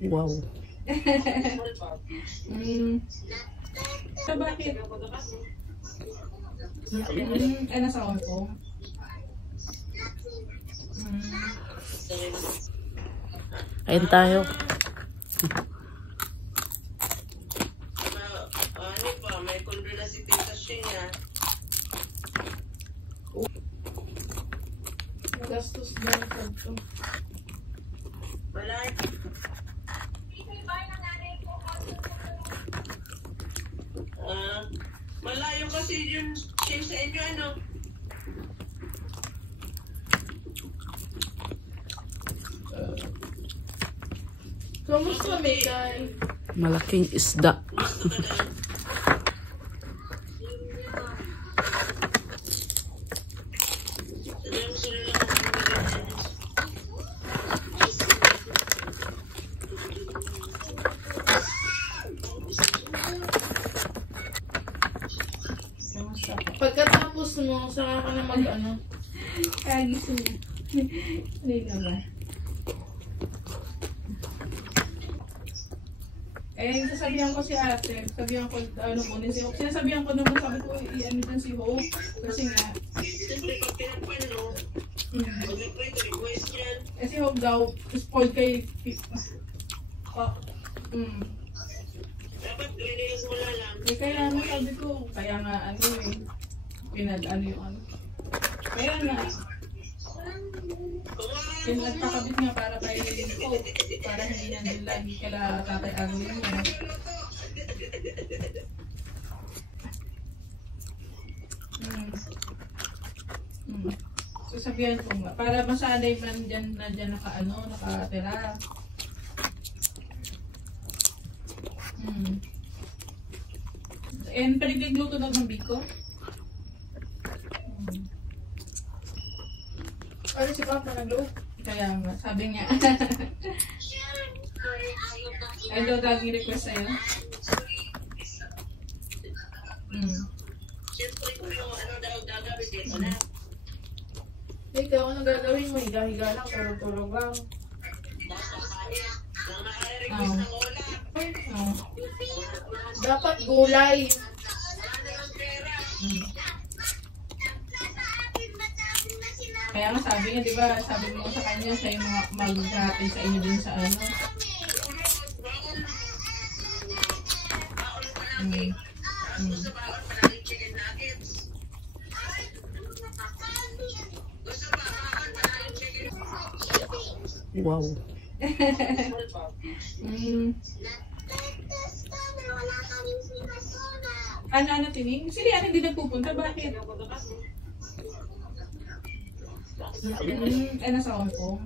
Wow. So, bakit? Nasa Hong Kong? Ayun tayo. Ano pa, may kondo na si Tita Shea. Gastos ba yung pagto? Wala. Malayo kasi yung Shea sa inyo, ano? Kamusta, Mikay? Malaking isda. Pagkatapos mo, saka ka na mag-ano? Kagising mo. Hindi na ba? Eh, sasabihan ko si ate, sabihan ko, ano mo, si Hope. Sinasabihan ko naman, sabi ko, i-ano dyan si Hope. Kasi nga, eh si Hope daw, spoiled kay, Dapat release mo na lang. eh, kaya nga sabi ko, kaya nga ano eh, pinag-ano yung ano. Kaya nga, pinagpakabit nga para kay Hope, para hindi na nila kala tatay agawin mo. So sabihan ko nga, para masanay man dyan na dyan nakatira. And paligluto na ng biko. Ano si Papa nagluto? Kaya nga, sabi niya. Ay daw lagi request sa'yo. Siyempre kung yung ano daw gagawin dito na. Ikaw, ano gagawin mo? Higa-higa lang, tulog-tulog lang. Request ng ulam. Dapat gulay. Kaya nga sabi niya, di ba, sabi mo sa kanya, siya yung mag-happy sa inyo din sa ano. Wow. Ano tining? Sili ano hindi nagpupunta? Bakit? Nasa Hong Kong?